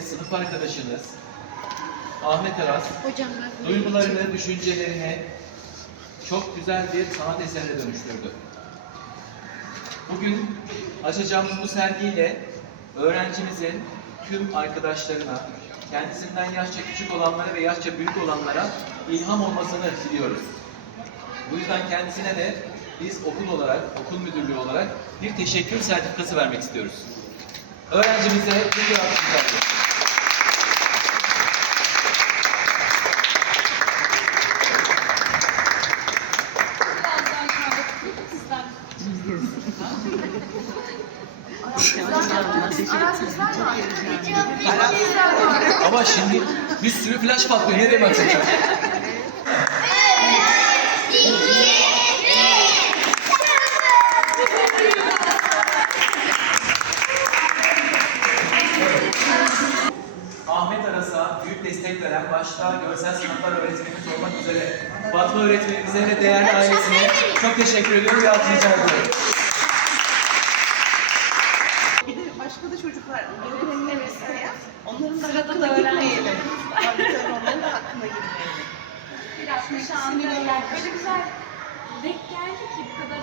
sınıf arkadaşınız Ahmet Aras Hocam ben duygularını, düşüncelerini çok güzel bir sanat eserine dönüştürdü. Bugün açacağımız bu sergiyle öğrencimizin tüm arkadaşlarına, kendisinden yaşça küçük olanlara ve yaşça büyük olanlara ilham olmasını diliyoruz. Bu yüzden kendisine de biz okul olarak, okul müdürlüğü olarak bir teşekkür sertifikası vermek istiyoruz. Öğrencimize bir bir alkış verdik. Birazdan kahve sizden. Ama şimdi bir sürü flash patlıyor. Nereye bakacağız? Ahmet büyük destek veren başta görsel sanatlar öğretmenimiz olmak üzere Fatma öğretmenimize ve değerli ailesine çok teşekkür ediyorum ve alkış rica ediyorum. Bir de başka da çocuklar öğrenmek isteyen onların da Sırada hakkına da girmeyelim. onların da hakkına girmeyelim. Biraz şu anda yani böyle güzel denk geldi ki bu kadar